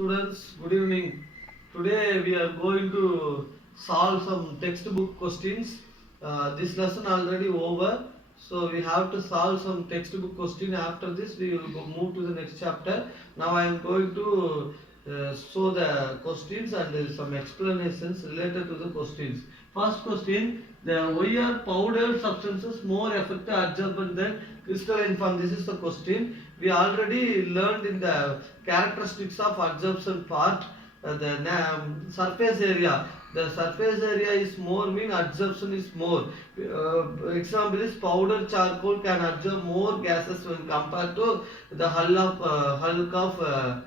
Students, good evening. Today we are going to solve some textbook questions. This lesson already over, so we have to solve some textbook question. After this, we will move to the next chapter. Now I am going to show the questions and some explanations related to the questions. First question: why are powdered substances more effective absorbent than crystalline form? This is the question. We already learned in the characteristics of absorption part, surface area. The surface area is more mean absorption is more. Example is powdered charcoal can absorb more gases when compared to the hulk of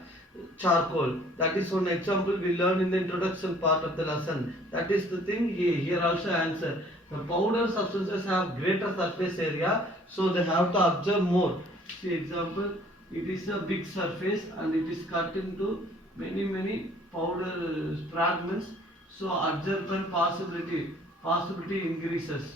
charcoal. That is one example we learned in the introduction part of the lesson. That is the thing here also answer. The powder substances have greater surface area, so they have to absorb more. See example, it is a big surface and it is cut into many powder fragments, so absorption possibility increases.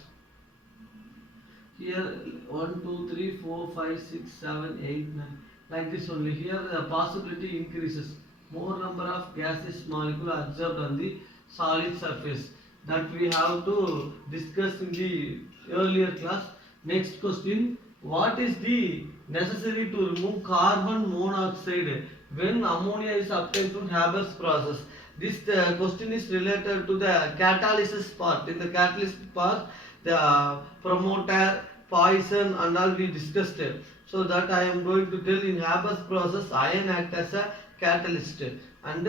Here 1 2 3 4 5 6 7 8 9, like this only. Here the possibility increases, more number of gaseous molecule absorbed on the solid surface. That we have to discuss in the earlier class. Next question: what is the necessary to remove carbon monoxide when ammonia is obtained from Haber's process? This question is related to the catalysis part. In the catalyst part, the promoter, Poisson and all we discussed. So that I am going to tell. In Haber's process, iron act as a catalyst and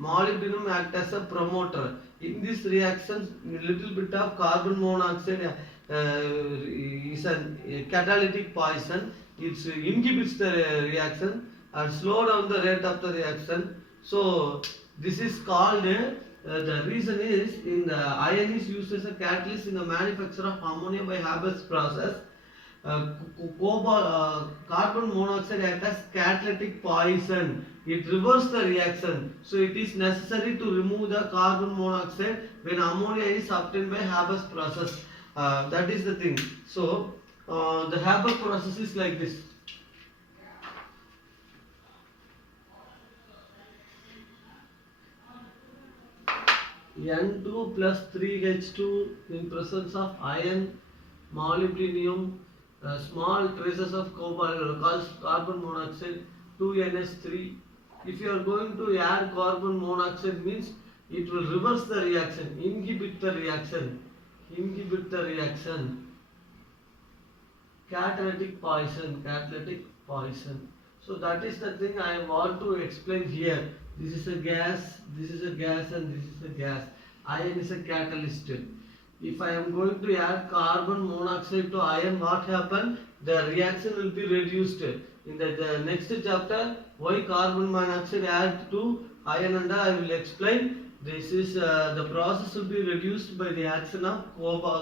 molybdenum act as a promoter. In this reaction, little bit of carbon monoxide is a catalytic poison. It inhibits the reaction and slow down the rate of the reaction. So this is called the reason is in the iron is used as a catalyst in the manufacture of ammonia by Haber's process. Carbon monoxide acts as catalytic poison. It reverses the reaction. So it is necessary to remove the carbon monoxide when ammonia is obtained by Haber's process. That is the thing. So the Haber process is like this. N2 plus 3H2 in presence of iron, molybdenum, small traces of carbon monoxide, 2NH3. If you are going to add carbon monoxide, means it will reverse the reaction, inhibit the reaction, catalytic poison. So that is the thing I want to explain here. This is a gas, and this is a gas. Iron is a catalyst. If I am going to add carbon monoxide to iron, what happens? The reaction will be reduced. In the next chapter, why carbon monoxide add to iron, and I will explain. This is the process will be reduced by the action of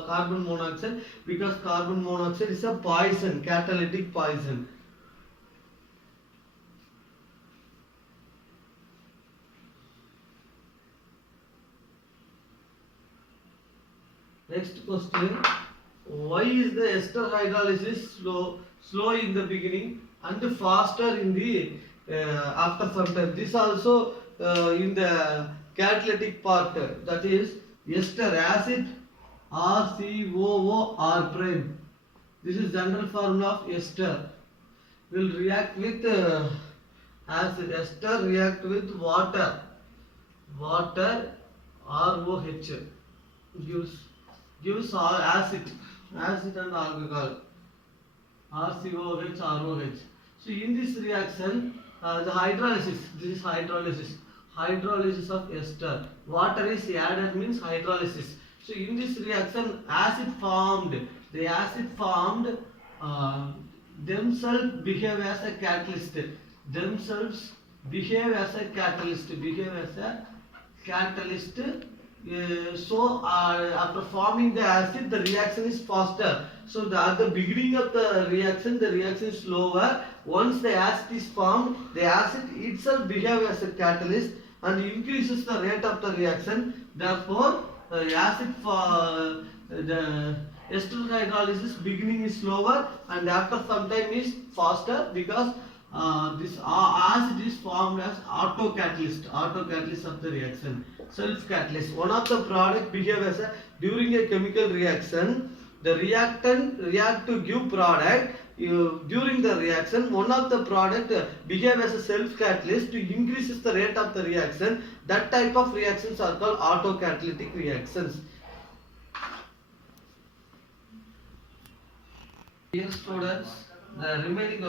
carbon monoxide, because carbon monoxide is a poison, catalytic poison. Next question: why is the ester hydrolysis slow in the beginning and faster in the after some time? This also in the catalytic part, that is ester acid RCOO prime. This is general formula of ester. Will react with acid. Ester react with water ROH gives acid and alcohol, RCOH, ROH. So in this reaction, the hydrolysis, this is hydrolysis of ester. Water is added means hydrolysis. So in this reaction, acid formed. The acid formed themselves behave as a catalyst. So after forming the acid, the reaction is faster. So at the beginning of the reaction is slower. Once the acid is formed, the acid itself behaves as a catalyst and increases the rate of the reaction. Therefore, the ester hydrolysis beginning is slower and after some time is faster, because as it is formed as autocatalyst of the reaction, self catalyst. One of the product behave as a during a chemical reaction, the reactant react to give product. During the reaction, one of the product behave as a self catalyst to increases the rate of the reaction. That type of reactions are called autocatalytic reactions. Dear students, the remaining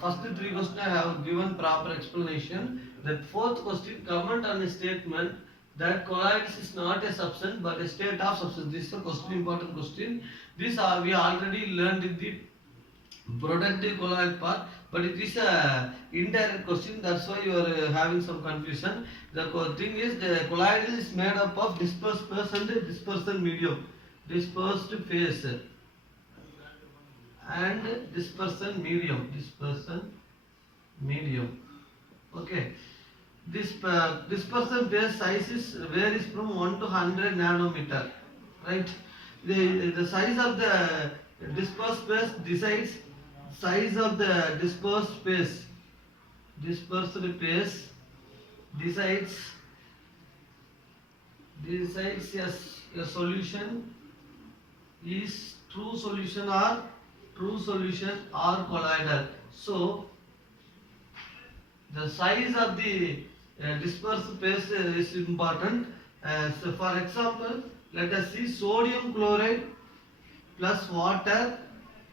first three questions I have given proper explanation. The fourth question, comment on a statement that colloids is not a substance but a state of substance. This is a question, important question. This we already learned in the productive colloid part, but it is a indirect question. That's why you are having some confusion. The thing is, the colloidal is made up of dispersed phase and dispersion medium. Dispersed phase and dispersion medium. Okay, this dispersion phase size is varies from 1 to 100 nanometer, right? The size of the dispersed phase decides size of the dispersed phase decides yes, a solution is true solution or colloidal. So the size of the dispersed phase is important. So for example, let us see sodium chloride plus water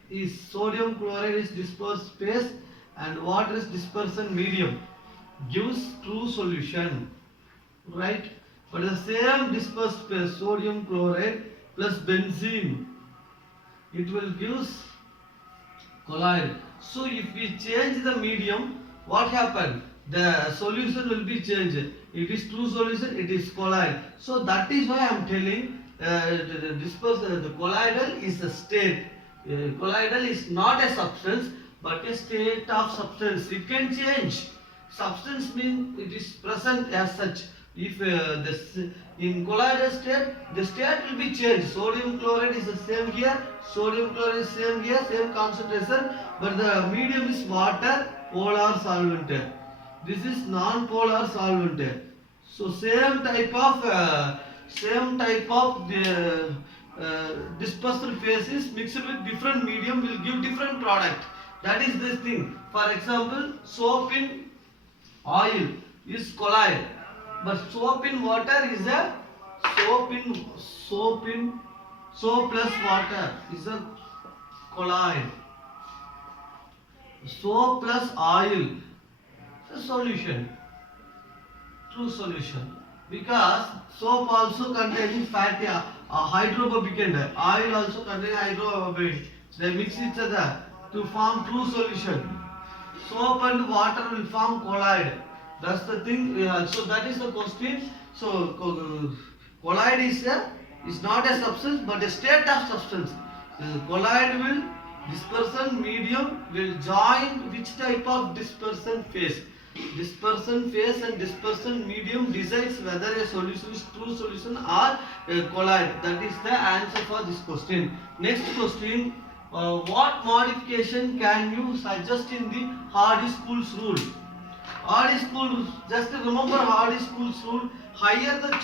is sodium chloride is dispersed phase and water is dispersion medium, gives true solution, right? But the same dispersed phase sodium chloride plus benzene, it will give colloid. So if we change the medium, what happened? The solution will be changed. It is true solution, it is colloid. So that is why I am telling the colloidal is a state. Colloidal is not a substance but a state of substance. It can change. Substance means it is present as such. If in colloidal state, the state will be changed. Sodium chloride is the same here, sodium chloride is same here, same concentration, but the medium is water, polar solvent. This is non-polar solvent. So same type of the dispersal phases mixed with different medium will give different product. That is this thing. For example, soap in oil is colloid, but soap in water is a soap plus water is a colloid. Soap plus oil is a solution, true solution, because soap also contains fatty hydrophobic and oil also contains hydrophobic. They mix each other to form true solution. Soap and water will form colloid. That's the thing. So that is the question. So colloid is not a substance but a state of substance. Colloid will dispersion medium will join which type of dispersion phase? Dispersion phase and dispersion medium decides whether a solution is true solution or colloid. That is the answer for this question. Next question. What modification can you suggest in the Hardy-Schulz rule? Hardy-Schulz, just remember Hardy-Schulz rule. Higher the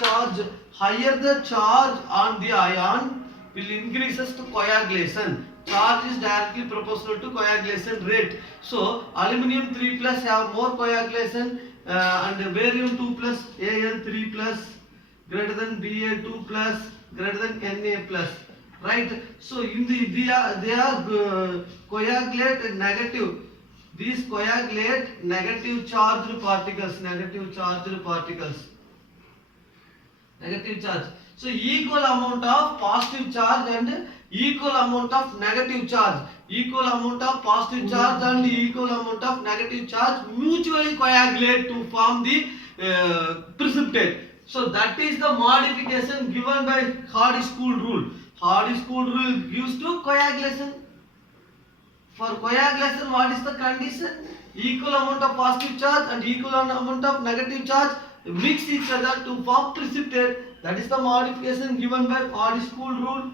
charge on the ion will increases to coagulation. Charge is directly proportional to coagulation rate. So aluminium 3 plus have more coagulation and barium 2 plus, Al 3 plus greater than Ba 2 plus greater than Na plus. Right? So in they are coagulate negative. These coagulate negative charged particles. Negative charge. So equal amount of positive charge and equal amount of negative charge. Equal amount of positive charge and equal amount of negative charge mutually coagulate to form the precipitate. So that is the modification given by Hardy-Schulz rule. Hardy-Schulz rule gives to coagulation. For coagulation, what is the condition? Equal amount of positive charge and equal amount of negative charge mix each other to form precipitate. That is the modification given by Hardy-Schulz rule.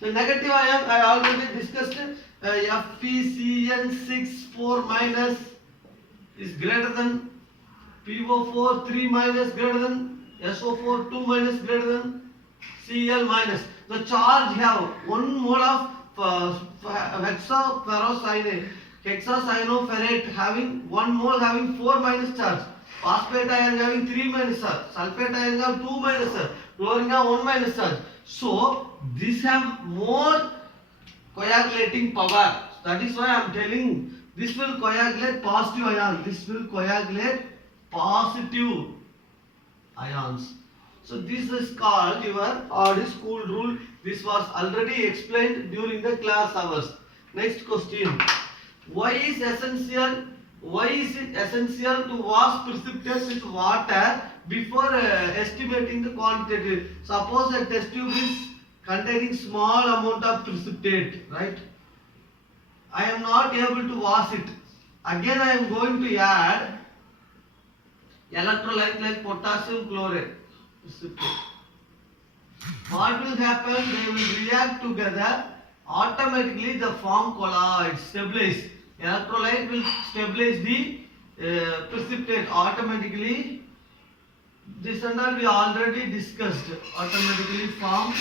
The negative ion I already discussed. FeCN6 4 minus is greater than PO4 3 minus greater than SO4 2 minus greater than Cl minus. The charge have 1 mole of hexacyanoferrate having 1 mole having 4 minus charge. Phosphate ion having 3 minus charge. Sulfate ion have 2 minus charge. Chlorine have 1 minus charge. So this have more coagulating power. That is why I am telling this will coagulate positive ion. This will coagulate positive ions. So this is called your odd school rule. This was already explained during the class hours. Next question. Why is it essential to wash precipitate with water before estimating the quantity? Suppose a test tube is containing small amount of precipitate, right? I am not able to wash it. Again I am going to add electrolyte like potassium chloride. What will happen? They will react together. Automatically the form colloids, stabilize. Electrolyte will stabilize the precipitate automatically. This and all we already discussed. Automatically form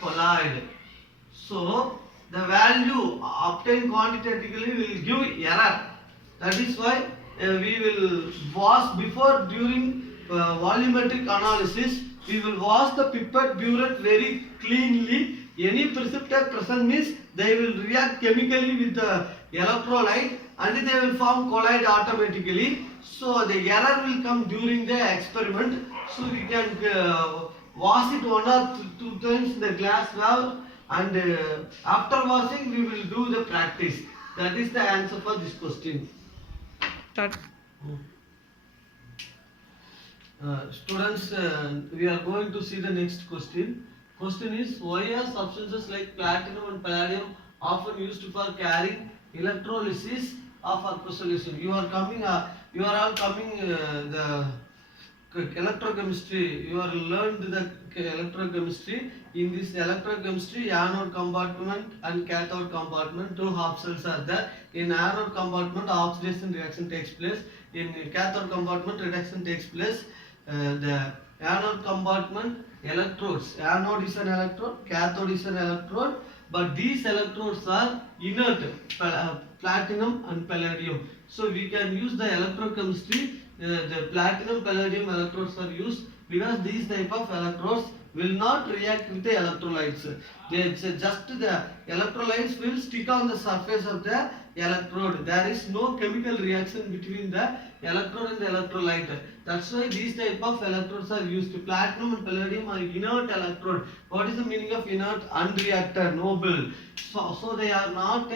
colloid. So the value obtained quantitatively will give error. That is why we will wash before during volumetric analysis. We will wash the pipette burette very cleanly. Any precipitate present means they will react chemically with the electrolyte and they will form colloid automatically. So the error will come during the experiment. So we can wash it 1 or 2 times in the glass valve, and after washing we will do the practice. That is the answer for this question. Start. Students, we are going to see the next question. Question is, why are substances like platinum and palladium often used for carrying electrolysis of aqueous solution? You are all coming the electrochemistry. You are learned the electrochemistry. In this electrochemistry, anode compartment and cathode compartment, 2 half cells are there. In anode compartment, oxidation reaction takes place. In cathode compartment, reduction takes place. The anode compartment, electrodes. Anode is an electrode, cathode is an electrode, but these electrodes are inert, platinum and palladium. So we can use the electrochemistry. The platinum palladium electrodes are used because these type of electrodes will not react with the electrolytes. Just the electrolytes will stick on the surface of the electrode. There is no chemical reaction between the electrode and the electrolyte. That's why these type of electrodes are used. Platinum and palladium are inert electrode. What is the meaning of inert? Unreacted, noble. So they are not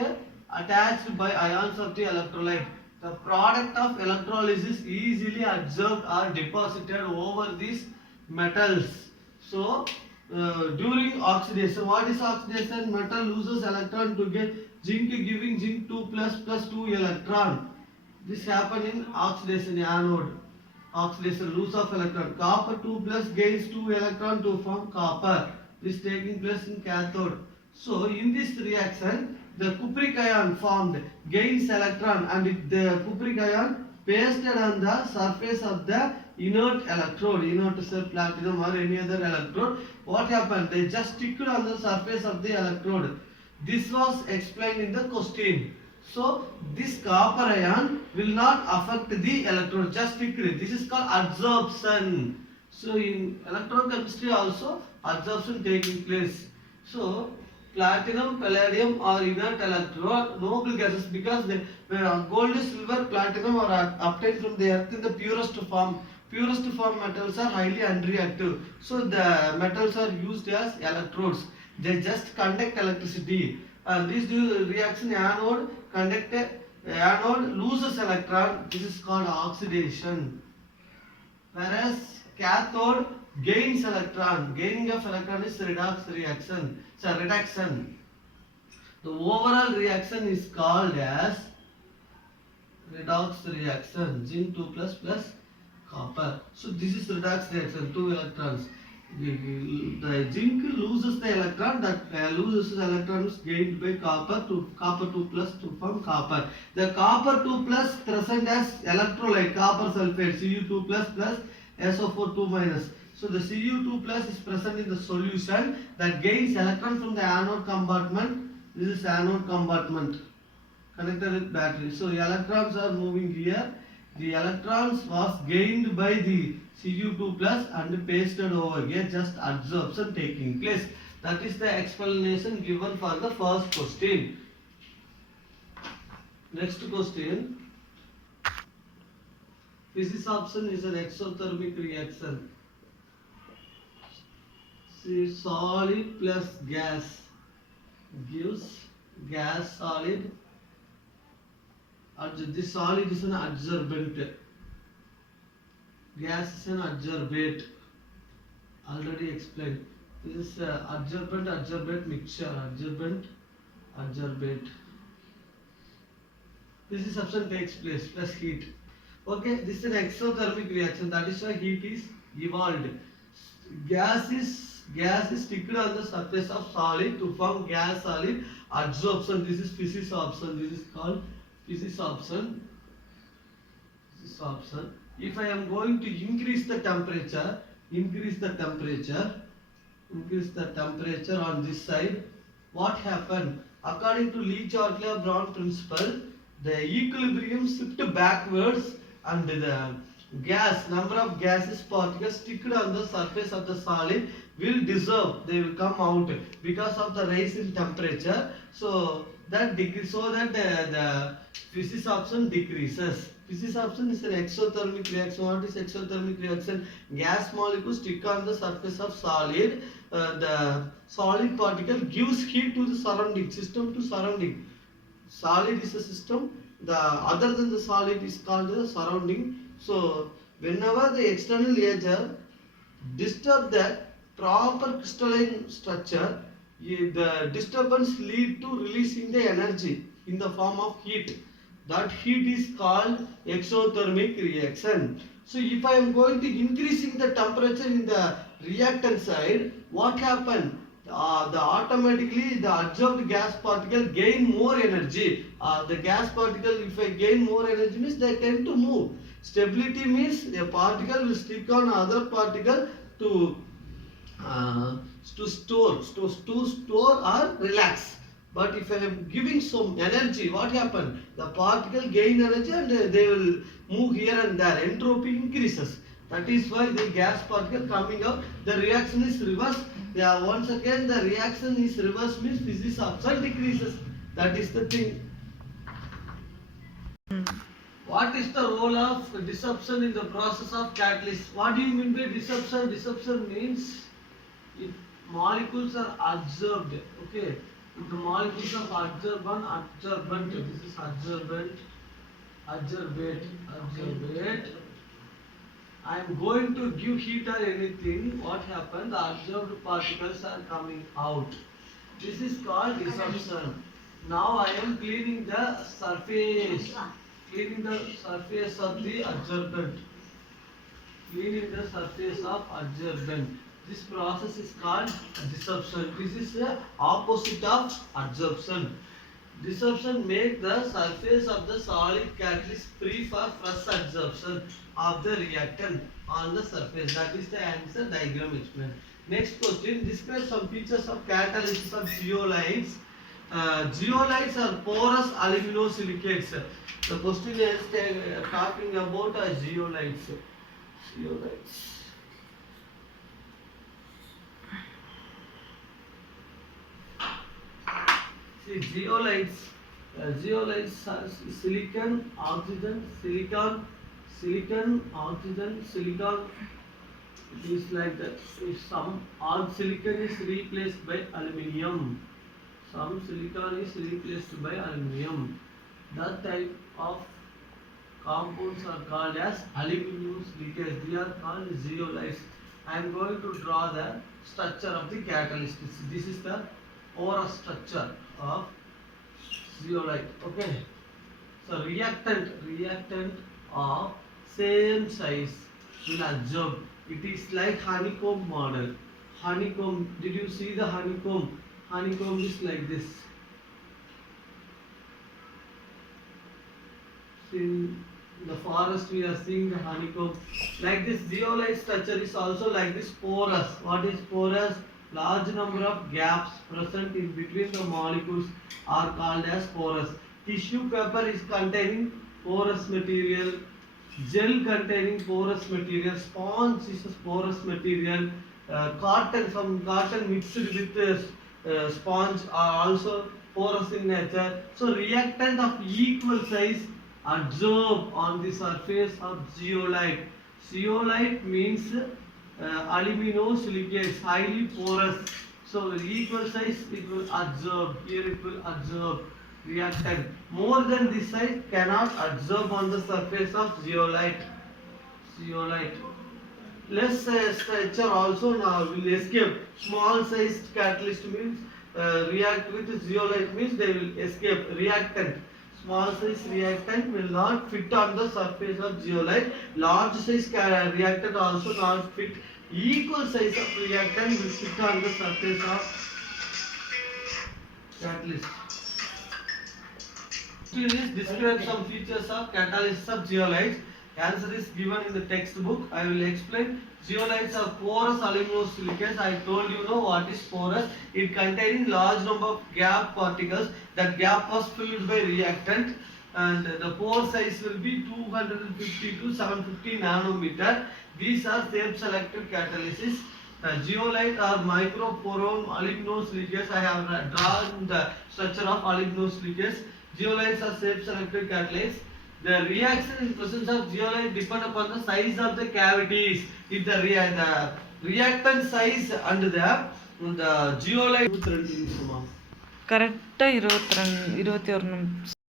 attached by ions of the electrolyte. The product of electrolysis easily absorbed or deposited over these metals. So during oxidation, what is oxidation? Metal loses electron to get zinc, giving zinc 2 plus 2 electron. This happen in oxidation anode. Oxidation, loss of electron. Copper 2 plus gains 2 electron to form copper. This taking place in cathode. So in this reaction, the cupric ion formed gains electron, and the cupric ion pasted on the surface of the inert electrode, inert say platinum or any other electrode. What happened? They just stick on the surface of the electrode. This was explained in the question. So this copper ion will not affect the electrode, just stick it. This is called absorption. So in electrochemistry also absorption taking place. So platinum, palladium are inert electrode, noble gases, because the gold, silver, platinum are obtained from the earth in the purest form. Purest form metals are highly unreactive. So the metals are used as electrodes. They just conduct electricity. And this reaction anode anode loses electron. This is called oxidation. Whereas cathode gains electron. Gaining of electron is redox reaction. So reduction. The overall reaction is called as redox reaction. Zinc 2 plus copper. So this is redox reaction, 2 electrons. The zinc loses the electron, that loses electrons gained by copper to copper 2 plus to form copper. The copper 2 plus present as electrolyte copper sulfate Cu2 plus plus SO4 2 minus. So the Cu2 plus is present in the solution that gains electron from the anode compartment. This is anode compartment connected with battery. So electrons are moving here. The electrons was gained by the Cu2 plus and pasted over here, just absorption taking place. That is the explanation given for the first question. Next question. Physics option is an exothermic reaction. See, solid plus gas gives gas solid. This solid is an adsorbent. Gas is an adsorbate. Already explained. This is adsorbent mixture. Adsorbate. This is substance takes place plus heat. Okay, this is an exothermic reaction. That is why heat is evolved. Gas is sticked on the surface of solid to form gas solid adsorption. This is physics option. This is called physics option. If I am going to increase the temperature on this side, what happened? According to Lee-Chartley-Brown principle, the equilibrium shift backwards and the number of gases particles sticked on the surface of the solid will dissolve. They will come out because of the rise in temperature. So that the physics option decreases. Physics option is an exothermic reaction. What is exothermic reaction? Gas molecules stick on the surface of solid. The solid particle gives heat to the surrounding system to surrounding. Solid is a system. The other than the solid is called the surrounding. So whenever the external agent disturb the proper crystalline structure, the disturbance lead to releasing the energy in the form of heat. That heat is called exothermic reaction. So if I am going to increasing the temperature in the reactant side, what happen? Automatically the absorbed gas particle gain more energy. The gas particle, if I gain more energy, means they tend to move. Stability means a particle will stick on other particle to store or relax. But if I am giving some energy, what happen? The particle gain energy and they will move here and there. Entropy increases. That is why the gas particle coming out, the reaction is reversed. Yeah, once again the reaction is reversed means physics option decreases. That is the thing. What is the role of disruption in the process of catalyst? What do you mean by disruption? Disruption means if molecules are absorbed. Okay. If the molecules of adsorbent. This is adsorbate. I am going to give heat or anything. What happens? The absorbed particles are coming out. This is called disruption. Now I am cleaning the surface. Cleaning the surface of the adsorbent. This process is called disruption. This is the opposite of adsorption. Disruption makes the surface of the solid catalyst free for fresh adsorption of the reactant on the surface. That is the answer diagram explained. Next question, describe some features of catalysis of zeolites. Zeolites are porous aluminosilicates. The question is talking about zeolites. See, zeolites are silicon, oxygen, silicon. It is like that. If some silicon is replaced by aluminium, that type of compounds are called as aluminum silicates. They are called zeolites. I am going to draw the structure of the catalyst. This is the overall structure of zeolite. Okay. So reactant of same size. will absorb. It is like honeycomb model. Honeycomb. Did you see the honeycomb? Honeycomb is like this. In the forest we are seeing the honeycomb. Like this, zeolite structure is also like this porous. What is porous? Large number of gaps present in between the molecules are called as porous. Tissue paper is containing porous material. Gel containing porous material. Sponge is a porous material. Cotton, some cotton mixed with sponge are also porous in nature. So reactant of equal size adsorb on the surface of zeolite. Zeolite means aluminosilicates, highly porous. So equal size it will adsorb. Here it will adsorb. Reactant more than this size cannot adsorb on the surface of zeolite. Less structure also now will escape. Small sized catalyst means react with zeolite means they will escape. Reactant, small size reactant will not fit on the surface of zeolite. Large size reactant also not fit. Equal size of reactant will fit on the surface of catalyst. Is describe some features of catalysis of zeolites. Answer is given in the textbook. I will explain. Zeolites are porous aluminosilicates. I told you know what is porous. It containing large number of gap particles. That gap was filled by reactant, and the pore size will be 250 to 750 nanometer. These are shape-selected catalysis. The zeolite are microporous aluminosilicates. I have drawn the structure of aluminosilicates. Zeolites are shape-selected catalysts. The reaction in presence of zeolite depend upon the size of the cavities. If the reactant size and the zeolite கரெக்டாக 21 நிமிஷம்